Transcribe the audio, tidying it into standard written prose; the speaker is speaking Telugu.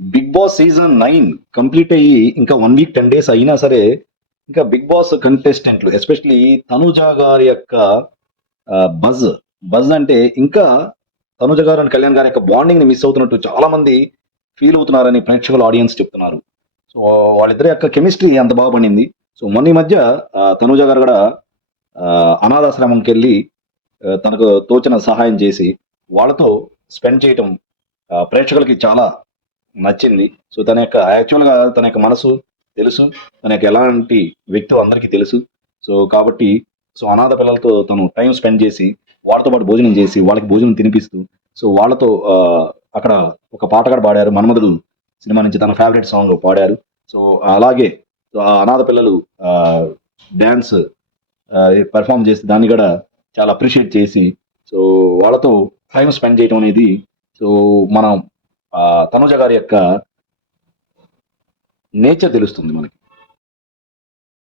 బిగ్ బాస్ సీజన్ 9 కంప్లీట్ అయ్యి ఇంకా 1 వీక్ 10 డేస్ అయినా సరే, ఇంకా బిగ్ బాస్ కంటెస్టెంట్లు ఎస్పెషల్లీ తనుజ గారి యొక్క బజ్, బజ్ అంటే ఇంకా తనుజ గారు అండ్ కళ్యాణ్ గారి యొక్క బాండింగ్‌ని మిస్ అవుతున్నట్టు చాలా మంది ఫీల్ అవుతున్నారని ప్రేక్షకులు, ఆడియన్స్ చెప్తున్నారు. సో, వాళ్ళిద్దరి యొక్క కెమిస్ట్రీ అంత బాగా పండింది. సో, మొన్న ఈ మధ్య తనుజ గారు గూడా అనాథాశ్రమంకెళ్ళి తనకు తోచిన సహాయం చేసి, వాళ్ళతో స్పెండ్ చేయటం ప్రేక్షకులకి చాలా నచ్చింది. సో, తన యొక్క యాక్చువల్‌గా తన యొక్క మనసు తెలుసు. తన యొక్క ఎలాంటి వ్యక్తో అందరికీ తెలుసు. సో, కాబట్టి అనాథ పిల్లలతో తను టైమ్ స్పెండ్ చేసి, వాళ్ళతో పాటు భోజనం చేసి, వాళ్ళకి భోజనం తినిపిస్తూ, సో, వాళ్ళతో అక్కడ ఒక పాట కూడా పాడారు. 'మన్మధుడు' సినిమా నుంచి తన ఫేవరెట్ సాంగ్ పాడారు. సో, అలాగే ఆ అనాథ పిల్లలు ఆహ్, డాన్స్ పెర్ఫార్మ్ చేసి దాన్ని గూడా చాలా అప్రిషియేట్ చేసి, సో, వాళ్ళతో టైమ్ స్పెండ్ చేయడం అనేది, సో, మనం తనుజ గారి యొక్క నేచర్ తెలుస్తుంది మనకి.